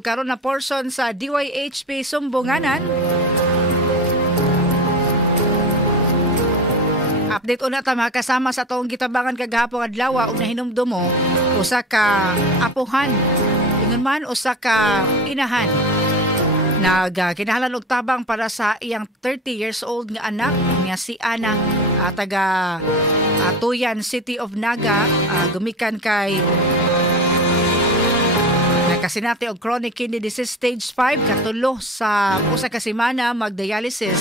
Karon na portion sa DYHP Sumbunganan. Update una ta mga kasama sa atong gitabangan kagahapon adlaw ug nahinumdum mo usa ka apuhan ingon man usa ka inahan kinahanglan og tabang para sa iyang 30 years old nga anak nga si Ana taga Tuyan City of Naga gumikan kay kasinati og chronic kidney disease stage 5 katulo sa usa ka semana magdialysis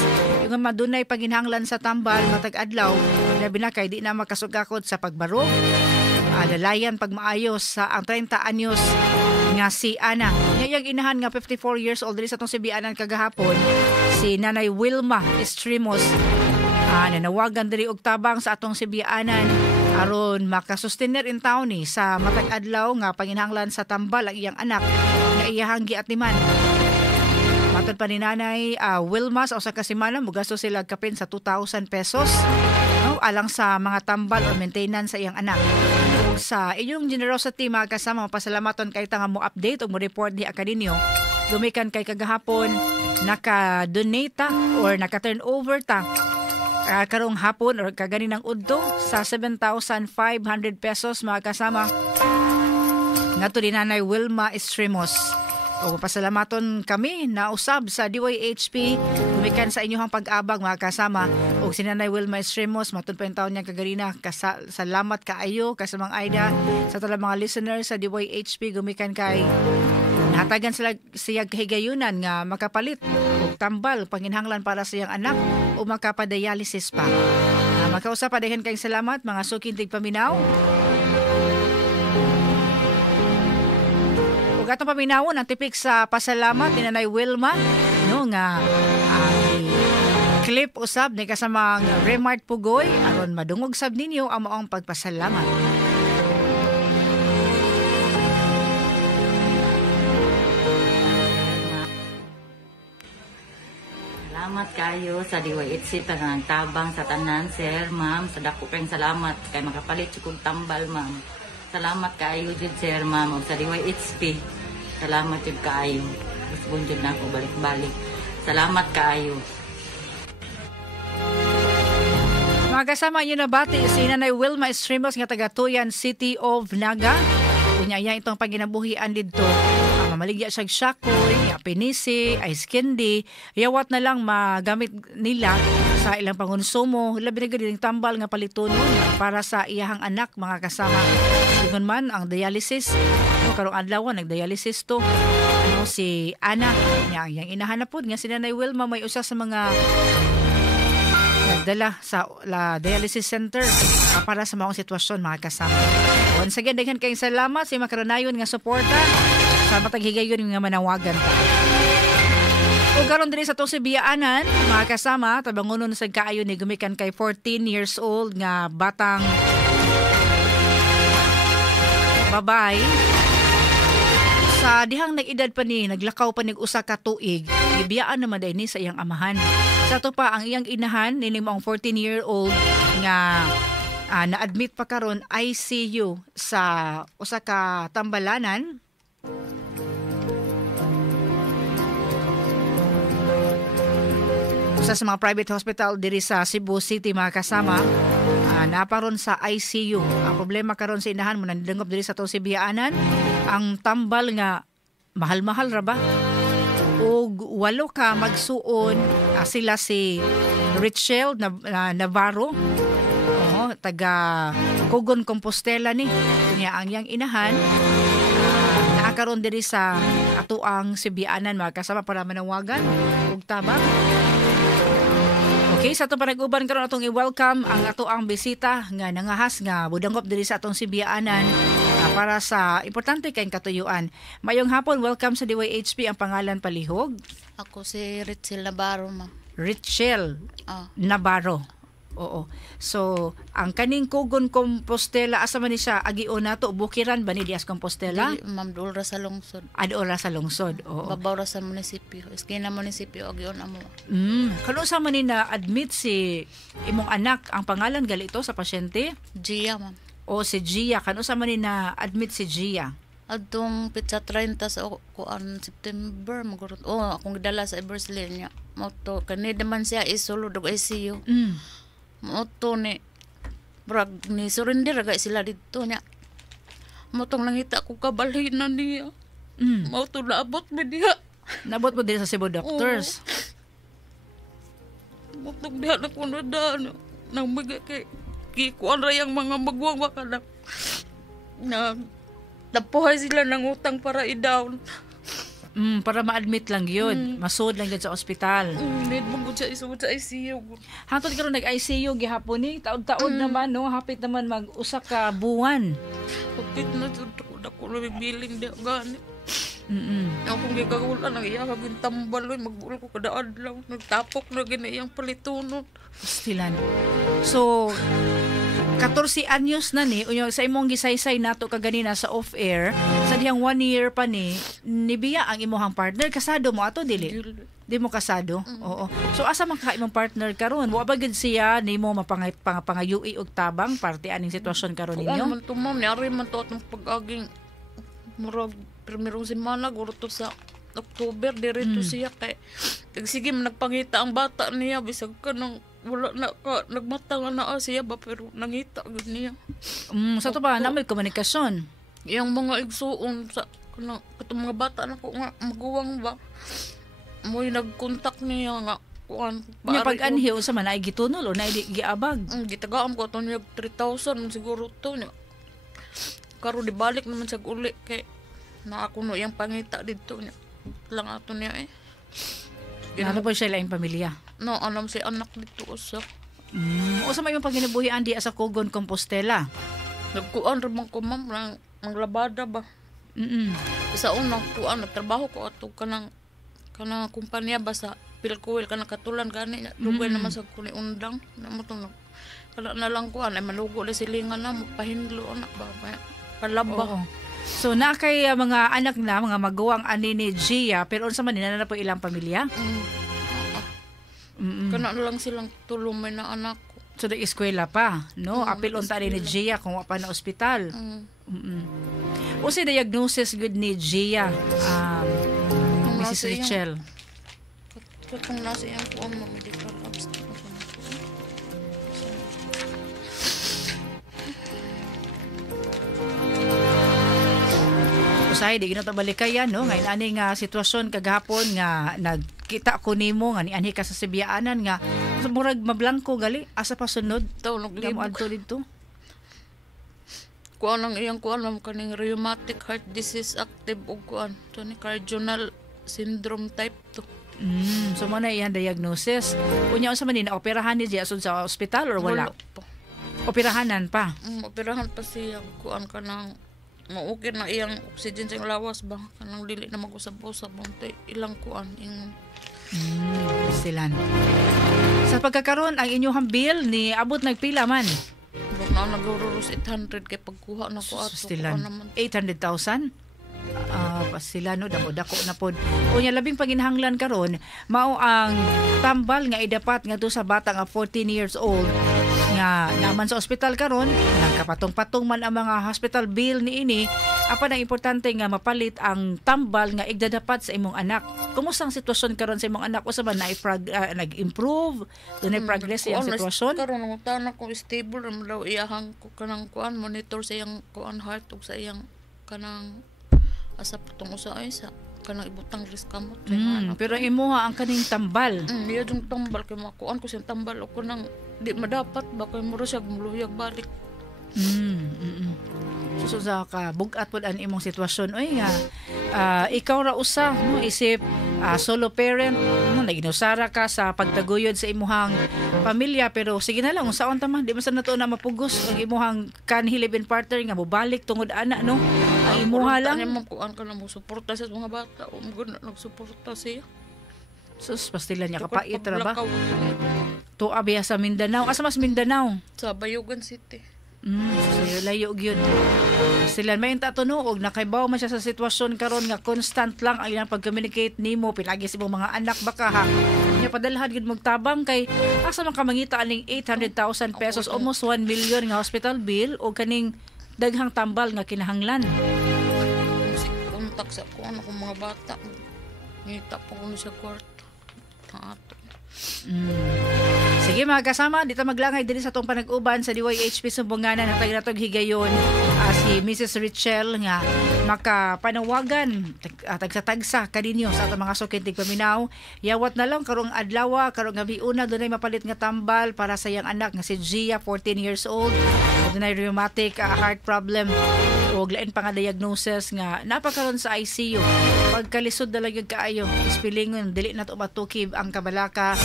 yung madunay paginhanglan sa tambal matag adlaw labi na kay di na makasugakod sa pagbarog lalayan pagmaayos sa ang 30 anyos nga si Ana ngayang inahan nga 54 years old diri sa tong sibianan kagahapon si Nanay Wilma Estrimos nanawagan diri og tabang sa atong sibianan aron makasustener in town ni sa matag adlaw nga panginhanglan sa tambal ang iyang anak nga iyahang giatiman. Matod pa ni Nanay Wilma sa usa ka semana mugasto sila kapin sa 2,000 pesos alang sa mga tambal o maintenance sa iyang anak. Sa inyong generosity mga kasama pasalamaton kay ta nga mo update o mo report di akadinyo gumikan kay kagahapon naka-donate ta or naka-turn over ta karong hapon or kaganinang udto sa 7,500 pesos mga kasama ngadto ni Nanay Wilma Estrimos. O pasalamaton kami na usab sa DYHP gumikan sa inyong pag-abag mga kasama o si Nanay Wilma Estrimos matud pa yung taon niya kaganina salamat kaayo kasamang Aida sa talang mga listeners sa DYHP gumikan kay nahatagan sila siyang kahigayunan nga makapalit og tambal panginhanglan para sa iyang anak o makapadialysis pa. Makausap pa daghang kayong salamat mga sukintig paminaw. Ug atong paminawon ang tipik sa pasalamat ni Nanay Wilma no nga clip usab ni kasamang Remart Pugoy aron madungog sab ninyo ang maong pagpasalamat. Salamat kayo sa DYHC tanang tabang sa tanan, sir, ma'am. Sa dako kayong salamat kay makapalit yung tambal, ma'am. Salamat kayo jud sir, ma'am. Sa DYHP, salamat jud kayo. Gusto jud na ako balik-balik. Salamat kayo. Mga kasama yun na bati si Nanay Wilma Estrimos nga taga Tuyan City of Naga. Unya itong paginabuhian dito. Mamaligya siya syakoy, pinisi, ice candy, yawat na lang magamit nila sa ilang pangonsumo. Labi na ganyan tambal nga palitunon para sa iyahang anak mga kasama. Ingon man ang dialysis. Karong adlaw nagdialysis to. Si Ana, yang inahanapod nga si Nanay Wilma may usa sa mga nagdala sa dialysis center para sa mga sitwasyon mga kasama. Once again, daghan kayong salamat sa makaranayon nga suporta sa matag higayon nga manawagan ta. O karon diri sa tong sibiyaanan, mga kasama, tabangonon sa kaayo ni gumikan kay 14 years old nga batang babae. Sa dihang nag-edad pa ni, naglakaw pa ni usa ka tuig, gibiyaan naman din ni sa iyang amahan. Sa to pa ang iyang inahan, nining ang 14-year-old nga na-admit pa karon ICU sa usa ka tambalanan. Usa sa mga private hospital diri sa Cebu City mga kasama, naparon sa ICU. Ang problema karon sa inahan mo nandangop diri sa tong sibiyaanan, ang tambal nga mahal-mahal ra ba? Og walo ka magsuon sila si Richelle Navarro. Taga Cogon Compostela ni. Kunya ang yang inahan naakaron diri sa atuang sibiyaanan mga kasama para manawagan og tabang. Okay, sa itong panag-uban karon atong i-welcome ang atuang bisita nga nangahas nga budangop diri sa atong sibiyaanan para sa importante kayong katuyuan. Mayong hapon, welcome sa DYHP. Ang pangalan palihog? Ako si Richelle Navarro, ma'am. Richelle Navarro. Oo. So, ang kaning Cogon Compostela, asa man ni siya agion nato bukiran ba ni Dias Compostela? Dili, ma'am, dool ra sa lungsod. Dool ra sa lungsod. Oo. Babaw ra sa munisipyo. Iskina munisipyo agion amo. Kano sa man ni na admit si imong anak, ang pangalan gali ito sa pasyente? Gia, ma'am. O si Gia, kano sa man ni na admit si Gia? Adtong pitsa 30 sa kuan September magurot. Oh, akong gidala sa Eversley niya. Mo to kani naman siya isulod og ICU. Mo to ni brag ni surrender agay sila dito niya. Mo tong nangita ko kabalhin na niya. Mo to naabot mi diha. Nabot mo din sa Cebu doctors. Mo tong diha na kuno daan. Nang mga kay kuan ra yang mga magwang baka na napuhay sila ng utang para i-down. Para ma-admit lang yun. Masud lang yun sa ospital. Need mo gud siya isugod sa ICU. Hantod karon nag-ICU gihapon ni taod-taod naman no, hapit naman mag-usa ka buwan. Kapit na jud ko dako na biling di gani. Akong gikagulan ang iya kag tambal magbuol ko kada adlaw nagtapok na gini iyang palitunon. Stilan. So 14 anyos na ni unyo sa imong gisaysay nato kaganina sa off-air sa dihang 1 year pa ni nibiya ang imong partner kasado mo ato dili di mo kasado. Oo. So asa man ka imong partner karon wa ba gid siya nimo mapangayui og tabang parte aning sitwasyon karon ninyo? Ano man to ma'am ni ari man to atong pag-aging murag primerong semana guro to sa October diretso siya kay sige nagpangita ang bata niya bisag ka nang wala na ka nagmatang na siya ba pero nangita gud niya. Sa to ba na may komunikasyon? Yang mga igsuon sa kanang katong mga bata na ko nga maguwang ba mo'y nagkontak niya nga kuan Nya pag-anhi unsa man ay gitunol o na giabag? Gitagaam ko to niya 3,000 siguro to niya. Karon di balik naman sa uli kay na ako no yang pangita dito niya. Lang ato niya eh. Ano po siya laing pamilya? No, alam si anak dito usa. O sa may mga paginabuhian di sa Cogon, Compostela? Nagkuan rin ko ma'am ng labada ba. Sa unang kuan nagtrabaho ko ato kanang kumpanya ba sa Pilcoil kanang katulan gani dugay naman sa kuni undang namo tong kana na lang kuan ay malugo na silingan na magpahindlo anak ba palaba. Oo. So na kay mga anak na mga maguwang ani ni Gia pero unsa man nila na po ilang pamilya? Kana na lang silang tulong may na anak ko. So nag-eskwela pa, no? Apil unta ni Gia kung wa pa na ospital. O si diagnosis good ni Gia, Mrs. Richel. Katong nasa iyang kuan mo medical abstract. Usahay di gina ta balikayan no ngayon ani nga sitwasyon kagahapon nga nagkita ko nimo nga nianhi ka sa Sibiyaanan nga murag mablangko gali asa pa sunod Taw naglibog. mo adto dito. Kuan ang iyang kuan lang kaning rheumatic heart disease active og kuan to ni cardinal syndrome type 2. So mo na iyang diagnosis. Unya unsa man ni operahan ni Gia sa ospital or wala? Pa. Operahanan pa. Operahan pa siya kuan kanang maukit na iyang oxygen sa lawas ba kanang dili na mag-usab-usab montay ilang kuan ing Silan. Sa pagkakaroon ang inyong bill ni abot nagpila man. na nagururus 800 kay pagkuha na ko ato Stilan. kuha naman 800,000? Sila no dako na pod. Unya labing paginhanglan karon mao ang tambal nga idapat nga sa bata nga 14 years old nga naman sa ospital karon nagkapatong-patong man ang mga hospital bill niini apan ang importante nga mapalit ang tambal nga igdadapat sa imong anak. Kumusta ang sitwasyon karon sa imong anak? Usa ba nag-improve? Dunay progress iyang sitwasyon? Karon ang tanan ko stable ra daw iyahang ko kanang kuan monitor sa iyang kuan heart ug sa iyang kanang asa putong usa ay sa kanang ibutang risk kamot pero imuha ang kaning tambal. Iya yung tambal kay makuan ko siyang tambal o ko nang di madapat ba kay muro siya gumuluyag balik. So sa ka bugat pod ang imong sitwasyon oy nga ikaw ra usa no isip solo parent no naginusara ka sa pagtaguyod sa imuhang pamilya pero sige na lang unsaon ta man di man sa nato na mapugos ang imuhang kanhilibin partner nga mobalik tungod ana no ang imuha lang mo kuan ka na mo suporta sa mga bata o mo gud nagsuporta siya. Sus pastila niya kapait ra ba to abiya sa Mindanao asa mas Mindanao Sa Bayugan City. So layo gyud. Sila may tatunog nakaibaw man siya sa sitwasyon karon nga constant lang ang ilang pag-communicate nimo pilagi sa imong mga anak baka ha. Nya padalhan gid magtabang kay asa man ka mangita aning 800,000 pesos almost 1 million nga hospital bill o kaning daghang tambal nga kinahanglan. sa kuan akong mga bata. Ngita pa ko sa kwarto. Ato. Sige mga kasama, dito maglangay din sa itong panag-uban sa DYHP Sumbunganan. Hatag na itong higayon si Mrs. Richelle nga makapanawagan tagsa-tagsa kaninyo sa atong mga sukintig paminaw. Yawat na lang karong adlaw, karong gabi una dunay mapalit nga tambal para sa iyang anak nga si Gia, 14 years old. Dunay rheumatic heart problem o lain pa nga diagnosis nga napakaroon sa ICU. Pagkalisod na lang yung kaayo, ispilingon dili na to matukib ang kabalaka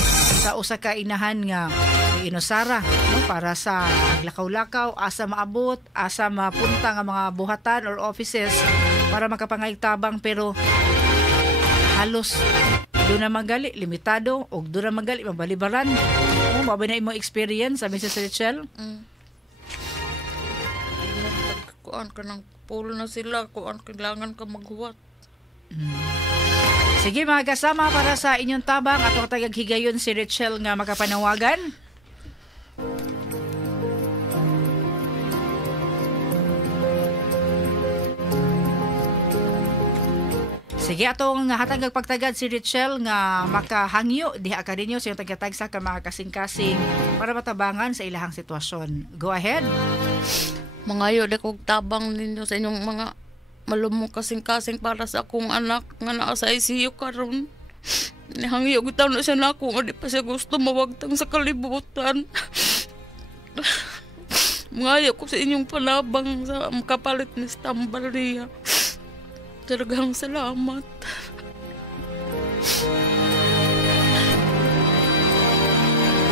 sa usa ka inahan nga inusara no, para sa naglakaw-lakaw, asa maabot, asa mapunta nga mga buhatan or offices para makapangaytabang, pero halos doon na magali, limitado o doon na magali, mabalibaran. Mabay na imong experience sa Mrs. Richelle? Kuan ka ng pulo na sila, kuan kailangan ka maghuwat. Sige mga kasama, para sa inyong tabang at tagaghigayon si Richelle nga makapanawagan. Sige, atong hatag pagtagad si Richelle nga makahangyo diha ka ninyo sa iyong tagatagsa ka mga kasing-kasing para matabangan sa ilahang sitwasyon. Go ahead. Mangayo de kog tabang ninyo sa inyong mga malumong kasing-kasing para sa akong anak nga naa sa ICU karon. Nihangyo gitaw na siya nako nga di pa siya gusto mawagtang sa kalibutan. Mangayo ko sa inyong panabang sa makapalit ni tambal niya. Talagang salamat.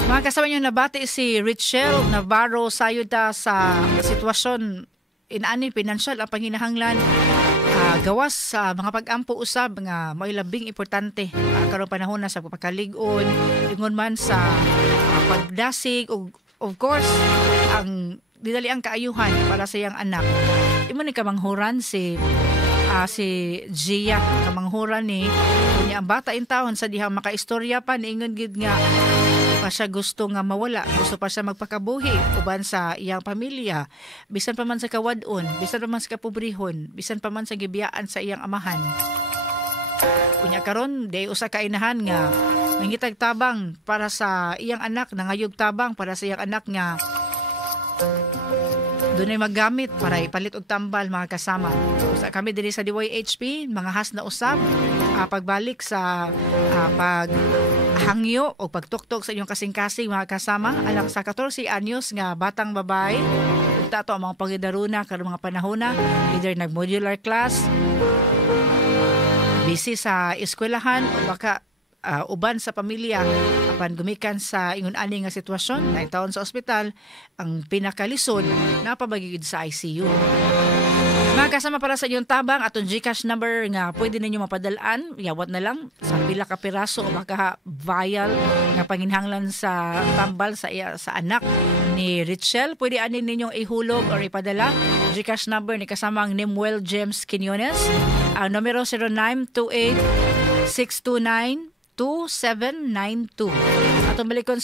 Mga kasama niyo, nabati si Richelle Navarro sayuda sa sitwasyon inani pinansyal ang panginahanglan gawas sa mga pag-ampo usab nga may labing importante karong panahon na sa pagpakalig-on ingon man sa pagdasig ug of course ang didali ang kaayuhan para sa iyang anak. Imo ni kamanghuran si Gia, kamanghuran ni kunya ang bata in taon sa diha makaistorya pa niingon gid nga pa siya gusto nga mawala, gusto pa siya magpakabuhi uban sa iyang pamilya, bisan pa man sa kawadon, bisan pa man sa kapobrehon, bisan pa man sa gibiyaan sa iyang amahan. Kunya karon day usa ka inahan nga mangitag tabang para sa iyang anak, nangayog tabang para sa iyang anak nga dunay maggamit para ipalit og tambal mga kasama. Usa kami diri sa DYHP, mga has na usab pagbalik sa paghangyo o pagtuktok sa inyong kasing-kasing mga kasama alang sa 14 anyos nga batang babae. Ugta to ang mga pagidaruna karong mga panahona, either nag-modular class, busy sa eskwelahan o baka uban sa pamilya apan gumikan sa ingon ani nga sitwasyon na taon sa ospital, ang pinakalisod napabagigid sa ICU. Mga kasama, para sa inyong tabang atong GCash number nga pwede ninyo mapadalaan, yawat na lang sa pila ka piraso o maka vial nga panginhanglan sa tambal sa anak ni Richelle. Pwede anin ninyong ihulog or ipadala. GCash number ni kasamang Nimwell James Quinones. Ang numero 0928 629 2792. Atong balikon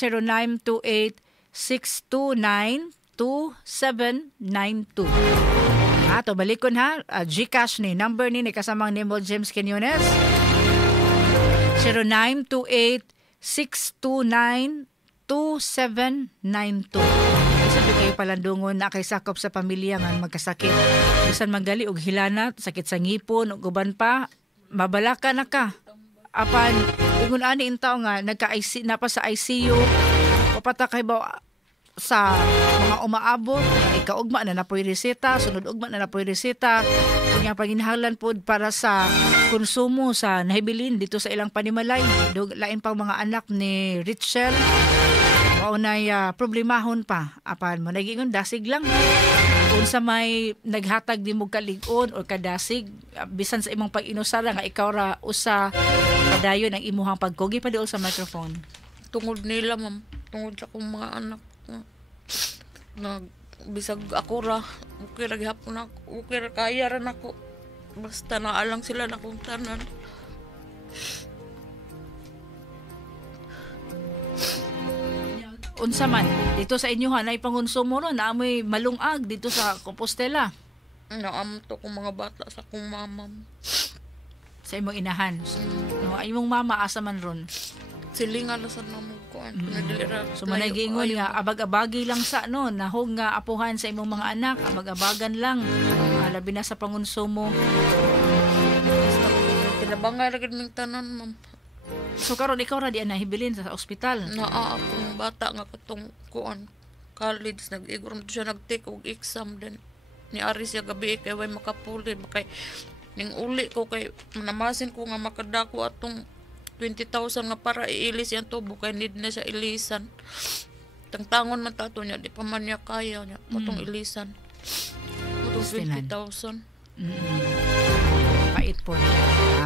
0928-629-2792. Ato balikon ha, GCash ni number ni kasamang Nimwell James Quinones 0928-629-2792. Sabi kayo palandungon na kay sakop sa pamilya nga magkasakit. Bisan magali og hilana, sakit sa ngipon ug uban pa, mabalaka na ka. Apan ingon ani intaw nga nagka-IC na pa sa ICU, papatakay ba sa mga umaabot, ikaugma na napoy reseta, sunod ugma na napoy reseta, kunya panginahanglan pod para sa konsumo sa nahibilin dito sa ilang panimalay. Lain pang mga anak ni Richelle, maunay problemahon pa. Apan mo nagingon dasig lang. Unsa may naghatag di mo kalig-on o kadasig, bisan sa imong pag-inusara nga ikaw ra usa padayon ang imuhang pagkugi pa diol sa microphone. Tungod nila, ma'am. Tungod sa akong mga anak. Bisag ako ra. Okay ra gihapon ako. Okay ra kaya ra nako. Basta naalang sila na kong tanan. Unsa man dito sa inyo ha, na ipangonsumo ron na amoy malungag dito sa Compostela. Naam to kong mga bata sa akong mama. sa imong inahan. No, ay imong mama asa man ron. Silingan na sa namang kuan. So managingon nga abag-abagi lang sa no, nahog nga apuhan sa imong mga anak, abag-abagan lang. Labi na sa pangonsumo. Kinabangay lagi ng tanan, ma'am. So karon ikaw ra di na hibilin sa ospital. Naa akong bata nga katong kuan college nag-igor siya nag-take og exam din. Ni ari siya gabi kay way makapuli kay ning uli ko kay namasin ko nga makadako atong 20,000 nga para iilis yan tubo kay need na siya ilisan. Tangtangon man tato niya di pa man niya kaya niya atong ilisan. Atong 20,000. Pait po.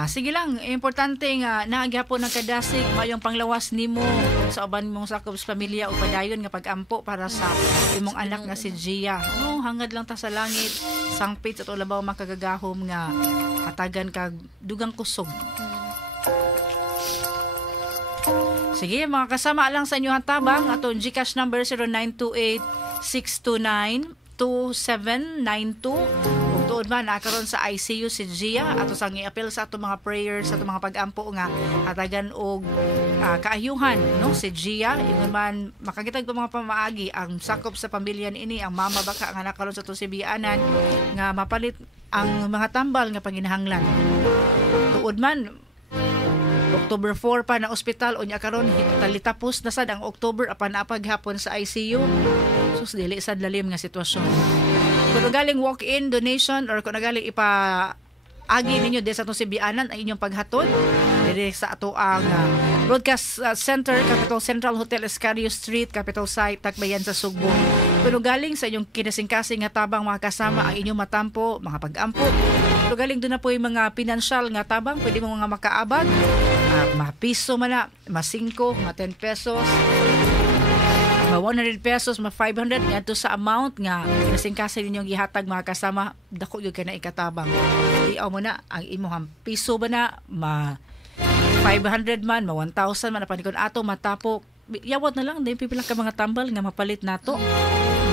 Sige lang, importante nga naagyapon ng kadasig mayong panglawas nimo sa uban mong sakop sa pamilya o padayon nga pag-ampo para sa imong anak nga si Gia. No, hangad lang ta sa langit, sangpit at ulabaw makagagahom nga hatagan kag dugang kusog. Sige, mga kasama lang sa inyong tabang atong GCash number 0928-629-2792. Tuod man nakaroon sa ICU si Gia ato sang i-appeal sa ato mga prayers sa ato mga pag-ampo nga hatagan og kaayuhan no si Gia ingon man makakitag mga pamaagi ang sakop sa pamilya ini ang mama baka nga nakaroon sa to si bianan nga mapalit ang mga tambal nga panginahanglan. Tuod man October 4 pa na ospital unya karon talitapos na sad ang October apan napaghapon sa ICU. Sus dili sad lalim nga sitwasyon. Kung galing walk-in donation or kung galing agi ninyo sa atong sibianan ang inyong paghatod diri sa ato ang broadcast center Capital Central Hotel Escario Street Capital Site Tacbayan sa Sugbo. Kung galing sa inyong kinasing-kasing nga tabang mga kasama ang inyong matampo mga pag-ampo. Kung galing doon na po yung mga pinansyal nga tabang pwede mo mga makaabag mga piso man na mga 5 mga 10 pesos mga 100 pesos, mga 500 nga to sa amount nga kinasingkasing ninyong gihatag mga kasama dako gyud kay na ikatabang. Iaw mo na ang imong piso ba na ma 500 man, ma 1,000 man apan ato matapok. Yawat na lang din pipila ka mga tambal nga mapalit nato.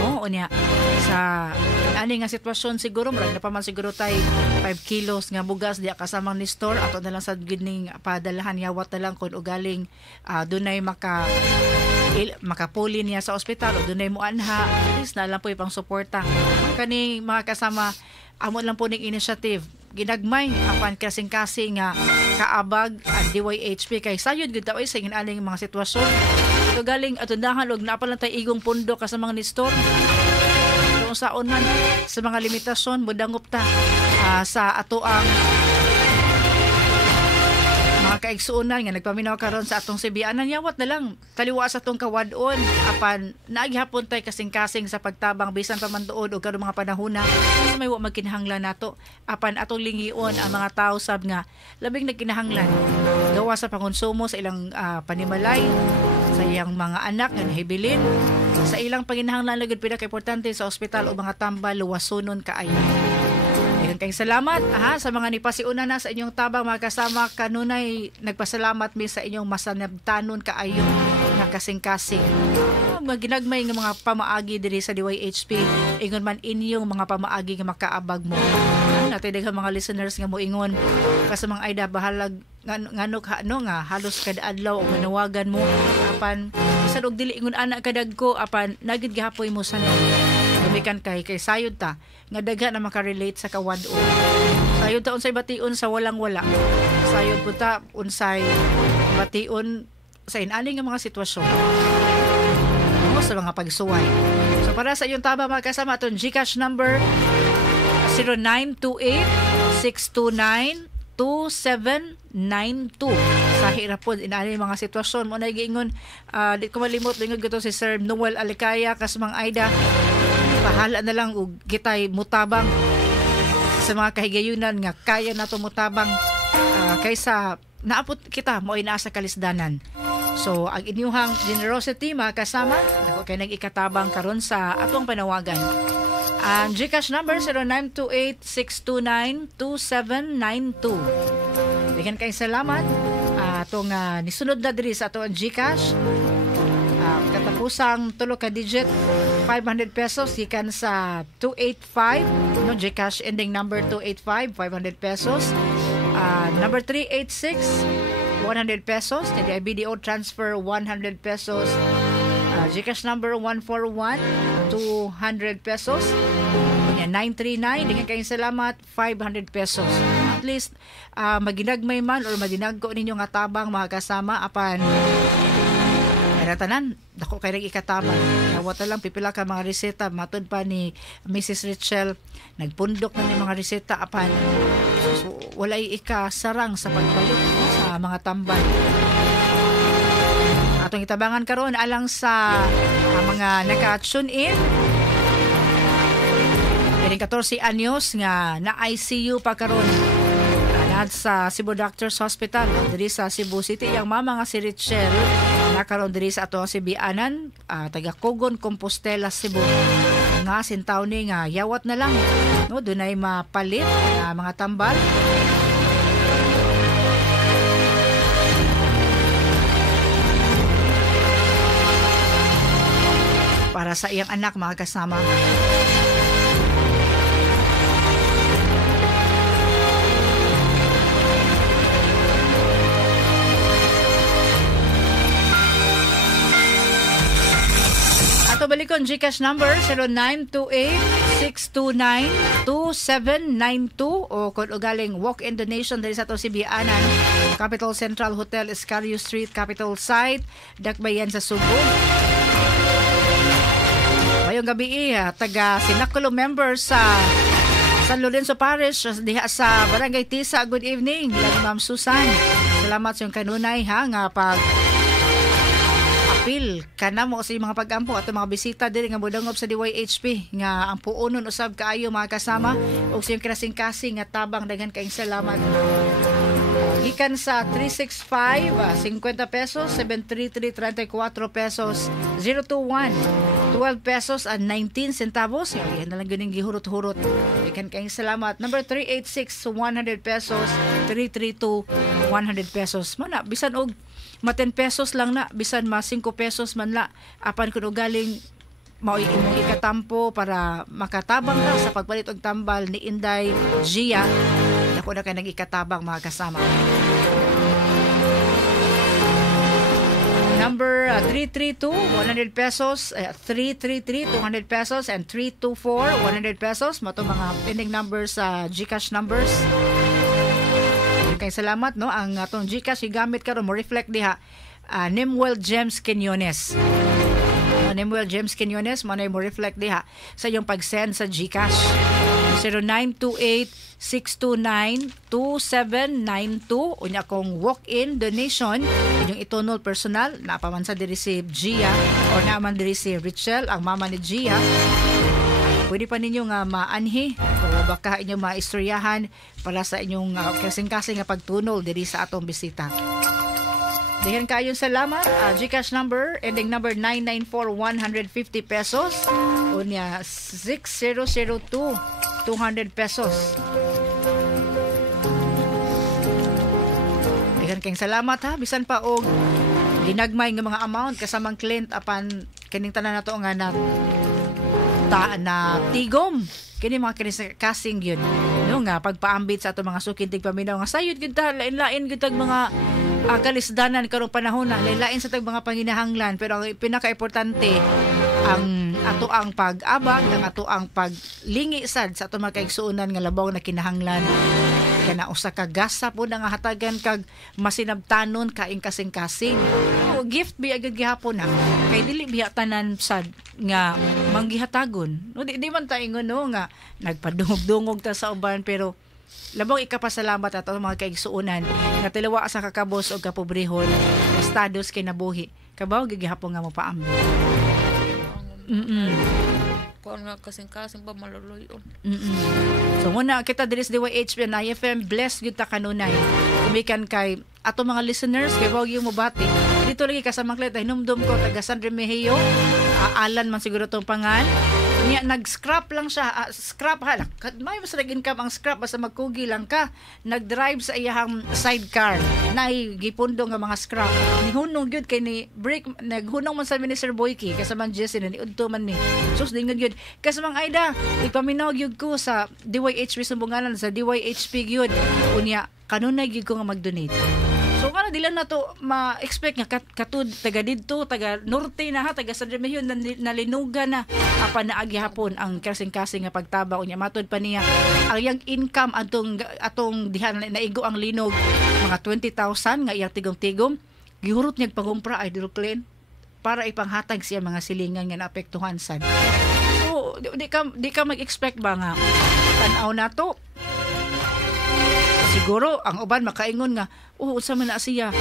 No, unya sa ani nga sitwasyon siguro marag na pa man siguro tay 5 kilos nga bugas diya kasamang ni store ato na lang sa gining padalahan yawat na lang kun ugaling dunay makapuli niya sa ospital o dunay mo anha at least na lang po ipang suporta kani mga kasama amo lang po ning initiative ginagmay apan kasing-kasing nga kaabag ang DYHP kay sayod gud taoy sa inaning mga sitwasyon ito galing atundahan og napalan tay igong pundo kasamang ni store kung saon man sa mga limitasyon budangop ta sa ato ang mga kaigsuunan nga nagpaminaw karon sa atong sibianan yawat na lang taliwa sa atong kawadon apan naaghapon tay kasing-kasing sa pagtabang bisan pa man tuod og kadto mga panahona may wa magkinahanglan nato apan atong lingion ang mga tawo sab nga labing nagkinahanglan gawa sa pangonsumo sa ilang panimalay sa iyang mga anak nga nahibilin sa ilang panginahanglan lagud pinaka-importante sa ospital o mga tambal luwasonon kaayo. Kayong salamat sa mga nipasiuna na sa inyong tabang mga kasama kanunay nagpasalamat mi sa inyong masanabtanon kaayo nga kasing-kasing ginagmay nga mga pamaagi diri sa DYHP ingon man inyong mga pamaagi nga makaabag mo natay daghang mga listeners nga moingon kasamang ayda bahalag nganok nga halos kada adlaw og manawagan mo apan bisan og dili ingon ana kadagko apan nagid gihapoy mo sa dumikan kay sayod ta nga daghan na makarelate sa kawadon sayod ta unsay bation sa walang wala sayod po ta unsay bation sa inani nga mga sitwasyon sa mga pagsuway. So para sa iyong taba mga kasama atong GCash number 0928-629-2792 sa hirapon inani mga sitwasyon mo na giingon di ko malimot lingod gito si Sir Noel Alicaya kasmang Aida bahala na lang og gitay mutabang sa mga kahigayunan nga kaya nato mutabang kaysa naapot kita mo ina sa kalisdanan. So, ang inyong generosity, mga kasama, ako kayo nag-ikatabang karon sa atong panawagan. Ang GCash number, 0928-629-2792. Bigyan kayong salamat. Atong nisunod na diri sa atong GCash. Katapusang tulo ka digit, 500 pesos, ikan sa 285, no, GCash ending number 285, 500 pesos. Number 386, 100 pesos. Tindi ay BDO transfer, 100 pesos. GCash number 141, 200 pesos. 939, dengan kayong salamat, 500 pesos. At least, maginagmay man or madinagko ninyo nga tabang mga kasama apan tanan, dako kay nang ikatabang. Nawata lang pipila ka mga reseta matod pa ni Mrs. Richel, nagpundok na ni mga reseta apan so, walay ikasarang sa pagpalit sa mga tambal. Atong itabangan karon alang sa mga naka-tune in. Iring 14 anyos nga na ICU pa karon sa Cebu Doctors Hospital diri sa Cebu City. Yang mama nga si Richel nakaroon diri sa ato si Bianan, taga Cogon, Compostela, Cebu. Nga sintaw ni nga yawat na lang no, dunay mapalit na mga tambal. Para sa iyang anak mga kasama. Ato balikon GCash number 0928-629-2792 o kung ugaling walk-in donation dali sa to si Bianan, Capital Central Hotel, Escario Street, Capital Site, Dakbayan sa Subo. Ngayong gabi taga Sinakulo member sa San Lorenzo Parish diha sa Barangay Tisa. Good evening, Ma'am Susan. Salamat sa iyong kanunay nga pag apil kanamo sa mga pag-ampo at mga bisita diri nga modangop sa DYHP nga ang puunon usab kaayo mga kasama ug sa iyong kasing-kasing nga tabang daghan kaayong salamat. Gikan sa 365 50 pesos, 733 34 pesos, 021 12 pesos and 19 centavos. Yan na lang ganing gihurot-hurot. Gikan kaayong salamat. Number 386 100 pesos, 332 100 pesos. Mana bisan og ma 10 pesos lang na, bisan ma 5 pesos man la, apan kuno galing mao imong ikatampo para makatabang ka sa pagpalit og tambal ni Inday Gia. Dako na kay nang ikatabang mga kasama. Number 332 100 pesos, 333 200 pesos and 324 100 pesos. Mato mga pending numbers sa GCash numbers. Kay salamat no, ang atong GCash gigamit karon mo reflect diha Nimwell James Quinones. Nimwell James Quinones mo mo reflect diha sa iyong pag-send sa GCash 0928-629-2792 unya kong walk-in donation inyong itunol personal na paman sa diri si Gia o naman diri si Richel ang mama ni Gia. Pwede pa ninyo nga maanhi o baka inyong maistoryahan para sa inyong kasing-kasing nga pagtunol diri sa atong bisita. Diyan kayong salamat. GCash number ending number 994 150 pesos. Unya 6002 200 pesos. Diyan kayong salamat ha. Bisan pa og ginagmay nga mga amount kasamang client apan kining tanan nato nga na tigom kini mga kasing yun no nga pagpaambit sa ato mga sukintig paminaw nga sayod gyud ta lain-lain gyud tag mga kalisdanan karong panahon na lain-lain sa tag mga panginahanglan pero ang pinaka-importante ang ato ang pag-abag ang ato ang paglingi sad sa ato mga kaigsuonan nga labaw na kinahanglan kana usa ka gasa po nga hatagan kag masinabtanon kaing kasing-kasing. Gift bi agad gihapon na kay dili biya tanan sad nga manggihatagon. No di man ta ingon no nga nagpadungog-dungog ta sa uban pero labang ikapasalamat ato mga kaigsuonan nga tilawa sa kakabos o kapobrehon estados kinabuhi. Kabaw gihapon nga mo paambo. Kuan nga kasing-kasing pa maluluyon. So muna kita diri sa DYHP na IFM blessed gyud ta kanunay. Kumikan kay ato mga listeners kay wag yung mobati. Dito lagi ka sa Maclet ay numdum ko taga San Remigio. Alan man siguro tong pangan. Niya nag-scrap lang siya, scrap ha. May mas nag-income ang scrap basta magkugi lang ka. Nag-drive sa iyang sidecar. Nay gipundo nga mga scrap. Nihunong gyud kay ni break naghunong man sa Minister Boyki kasama Jesse na niudto man ni. Sus dingod gyud. Kasamang Aida, ipaminaw gyud ko sa DYHP sumbunganan sa DYHP gyud. Unya kanunay gyud ko nga mag-donate. So kana dila na to ma-expect nga katud taga didto taga norte na ha taga San Remigio nalinugan na apa na agyapon ang kasing-kasing nga pagtaba unya matud pa niya ang iyang income atong diha naigo ang linog mga 20,000 nga iyang tigom-tigom gihurot niya pagumpra Idol Clean para ipanghatag siya mga silingan nga naapektuhan sad. So di ka mag-expect ba nga tan-aw nato siguro ang uban makaingon nga unsa man na siya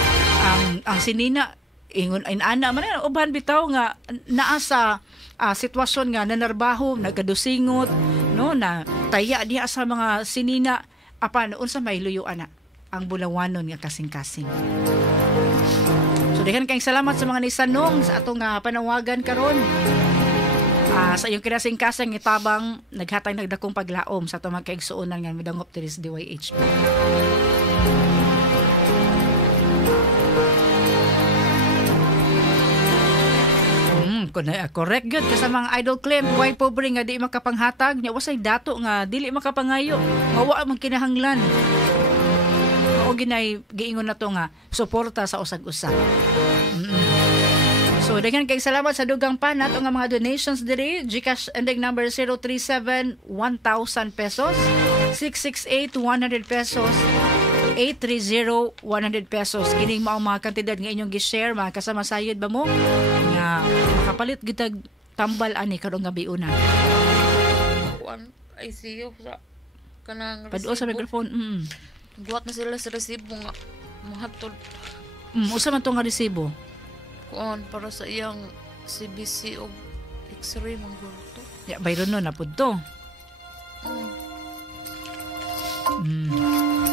ang sinina ingon ana man ang uban bitaw nga naa sa sitwasyon nga nanarbaho nagadusingot no na taya diha sa mga sinina apan unsa may luyo ana ang bulawanon nga kasing-kasing. So daghan kayong salamat sa mga nisanong sa atong panawagan karon. Sa iyong kinasing-kasing itabang naghatag nagdakong paglaom sa itong magkaigsuunan nga midangop diri sa DYHP. Correct good kasi mga Idol Clem why pobre nga di makapanghatag nya wasay dato nga dili makapangayo mawa man kinahanglan o ginay giingon na to nga suporta sa usag-usa. So, daghan kayong salamat sa dugang pa nato nga mga donations diri. GCash ending number 037, 1,000 pesos. 668, 100 pesos. 830, 100 pesos. Kining mao mga kantidad nga inyong gi-share, mga kasama sayod ba mo? Nga makapalit gitag tambal ani karong gabi una. ICU sa kanang Pad-o sa microphone. Buhat na sila sa resibo nga mahatod. Usa man to nga resibo? Kuan para sa iyang CBC o X-ray ng gurto. Ya, bayron no na pud to.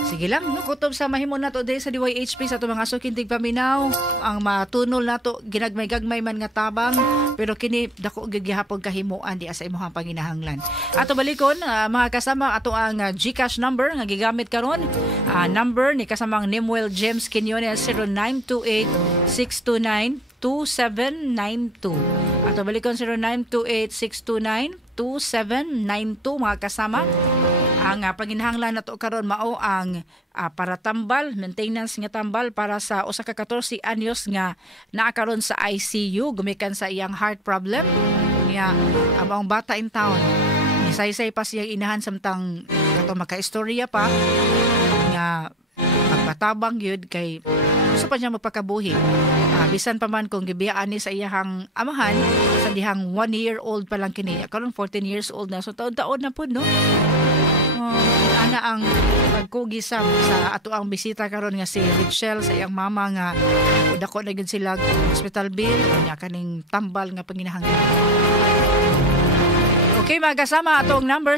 Sige lang, no, kutob sa mahimo nato diri sa DYHP sa ato mga sukintig paminaw, ang matunol nato ginagmay-gagmay man nga tabang, pero kini dako gigihapon kahimuan di sa imong panginahanglan. Ato balikon mga kasama ato ang GCash number nga gigamit karon. Number ni kasamang Nimwell James Quinones 0928-629-2792. Ato balikon 0928-629-2792 mga kasama. Ang panginahanglan nato karon mao ang para tambal, maintenance nga tambal para sa usa ka 14 anyos nga naa karon sa ICU gumikan sa iyang heart problem. Niya ang bata in town. Nisaysay pa siyang inahan samtang ato maka-istorya pa nga magpatabang yun kay gusto pa niya magpakabuhi. Bisan pa man kung gibiyaan ni sa iyahang amahan sa dihang 1-year-old pa lang kini. Karon 14 years old na. So taon-taon na po, no? Ana ang pagkugisam sa ato ang bisita karon nga si Richelle sa iyang mama nga dako na gyud sila hospital bill nya kaning tambal nga panginahanglan. Okay, mga kasama, atong number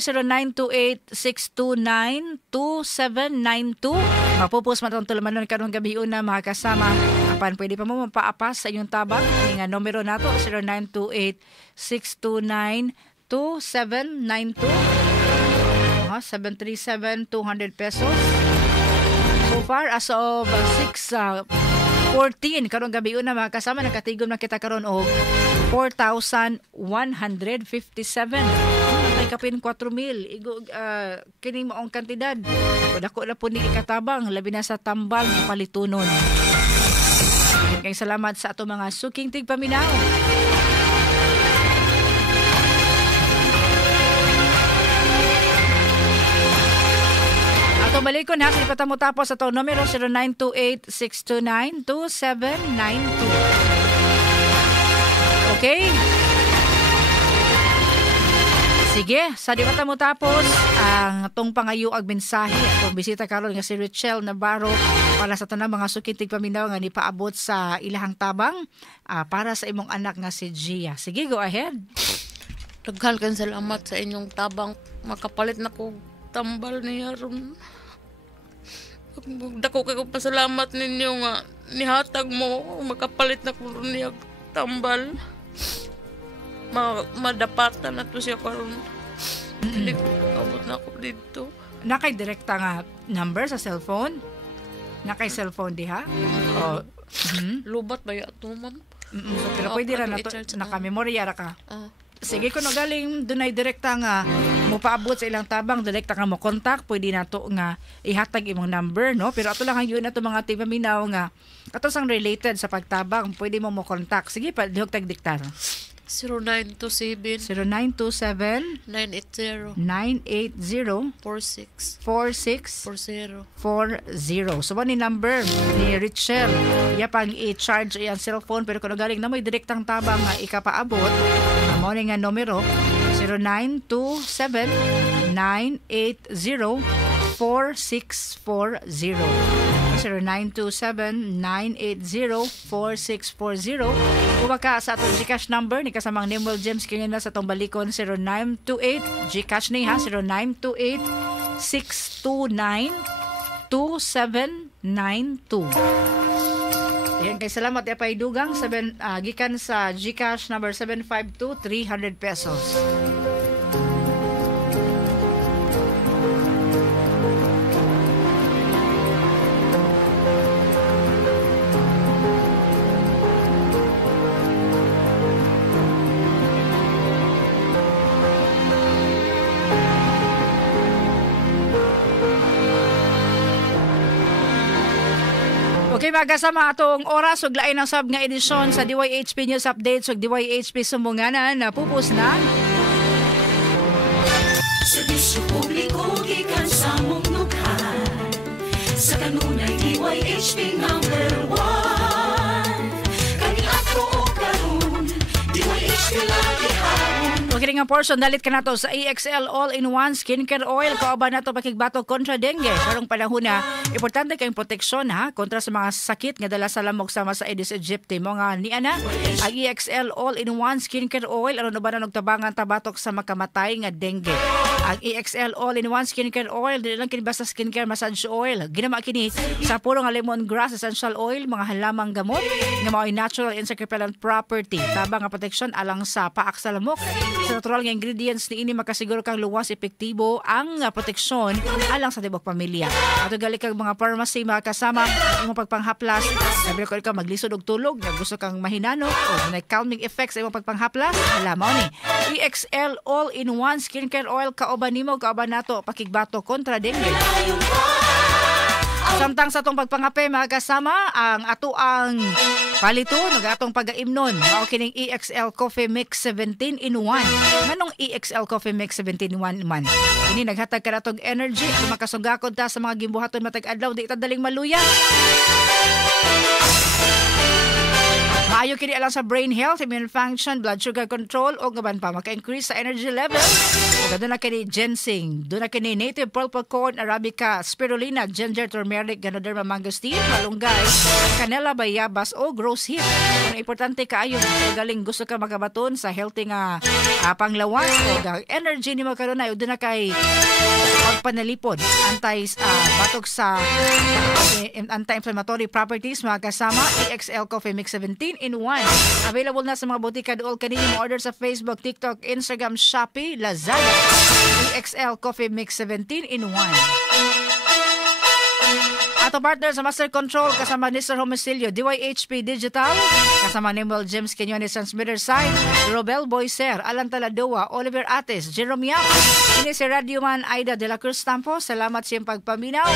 0928-629-2792. Mapupos matong tulamanon karong gabi una, mga kasama. Apan pwede pa mo mapaapas sa inyong tabang. Nga numero nato 0928-629-2792. 737-200 pesos. So far, as of 6:14 karong gabi una, mga kasama, nakatigom na kita karon og 4,157. May kapin 4,000. Kining maong kantidad. Dako na po ni ikatabang, labi na sa tambal ng palitunon. Kayong salamat sa ato mga suking tigpaminaw. Ato balikon ha, sipata mo tapos ato numero 0928-629-2792. Okay? Sige, sa di mata mo tapos ang atong pangayuag mensahe atong bisita karon nga si Richelle Navarro para sa tanang mga sukitig paminaw nga nipaabot sa ilahang tabang para sa imong anak nga si Gia. Sige, go ahead. Daghan kan salamat sa inyong tabang, makapalit na ko tambal niya ron. Dako kay ko pasalamat ninyo nga nihatag mo, makapalit na ko niya tambal. madapatan na to siya karon. Dili abot na ako dito. Nakay direkta nga number sa cellphone? Nakay cellphone diha? O, Lubat ba yato, ma'am? pero pwede ra na to, nakamemorya ra ka. Sige, kung galing dunay direkta nga mopaabot sa ilang tabang, direkta ka mo contact, pwede na to nga ihatag imong number, no? Pero ato lang ang yun na to mga tipaminaw nga ato sang related sa pagtabang, pwede mo contact. Sige, dihog tag diktar. 0927 0927 980 980 46 46 40. 40. So, ni number ni Richelle. Iya pang i-charge iyang cellphone. Pero kung galing na mo'y direktang tabang nga ikapaabot, mo nga numero 0927-980-4640. 0927-980-4640. Kuha ka sa atong Gcash number ni kasamang Nimble James kinina sa itong balikon 0928 Gcash ni ha 0928-629-2792. Yan kay salamat ya pay dugang gikan sa Gcash number 752 300 pesos. Okay, magasama atong oras ug lain ang sab nga edisyon sa DYHP News Updates ug DYHP Sumbunganan na pupus na. Serbisyo publiko gikan sa mong lugar. Sa kanunay DYHP number 1. Kani ato o karon DYHP lagi haron. Okay nga portion dalit ka nato sa EXL All-in-One Skincare Oil. Kauban nato pakigbato kontra dengue. Karong panahon na importante kayong proteksyon ha kontra sa mga sakit nga dala sa lamok sama sa Aedes aegypti. Mga niana ang EXL All-in-One Skincare Oil aron ba na nagtabangan tabatok sa makamatay nga dengue. Ang EXL All-in-One Skincare Oil dili lang kini basta skincare massage oil. Ginama kini sa puro nga lemongrass essential oil, mga halamang gamot nga mao'y natural insect-repellent property. Tabang nga proteksyon alang sa paak sa lamok. Sa natural nga ingredients ni ini makasiguro kang luwas epektibo ang proteksyon alang sa tibok pamilya. Ato gali kang mga pharmacy makasama imong pagpanghaplas. Sabi ko ikaw maglisod og tulog, nga gusto kang mahinano o may calming effects sa imong pagpanghaplas. Alamaw ni EXL All-in-One Skincare Oil kauban nimo kauban nato pakigbato kontra dengue. Samtang sa atong pagpangape mga kasama ang ato ang palito nagatong pag-aimnon mao kining EXL Coffee Mix 17 in 1. Nganong EXL Coffee Mix 17 in 1 man? Ini naghatag ka natong energy at makasugakod ta sa mga gimbuhaton matag adlaw di ta daling maluya. Maayo kini alang sa brain health, immune function, blood sugar control o gaban pa maka-increase sa energy level. O doon na kini ginseng, doon na kini native purple corn, arabica, spirulina, ginger, turmeric, ganoderma mangosteen, malunggay, canela, bayabas o gross heat. Kung importante kaayo galing gusto ka magabaton sa healthy nga panglawas o energy ni mo karon ay doon na kay pagpanalipod, batok sa anti-inflammatory properties mga kasama EXL Coffee Mix 17 in 1. Available na sa mga butika dool kanini mo order sa Facebook, TikTok, Instagram, Shopee, Lazada. EXL Coffee Mix 17 in 1. Ato partner sa Master Control kasama ni Sir Homicilio, DYHP Digital, kasama ni Nimble James Quinones Transmitter Side, Robel Boyser, Alan Taladoa, Oliver Ates, Jerome Yap, ini si Radio Man Aida de la Cruz Tampo. Salamat sa iyong pagpaminaw.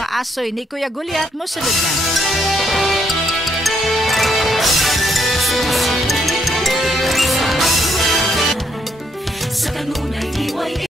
Mga asoy ni Kuya Guliat, musulod na.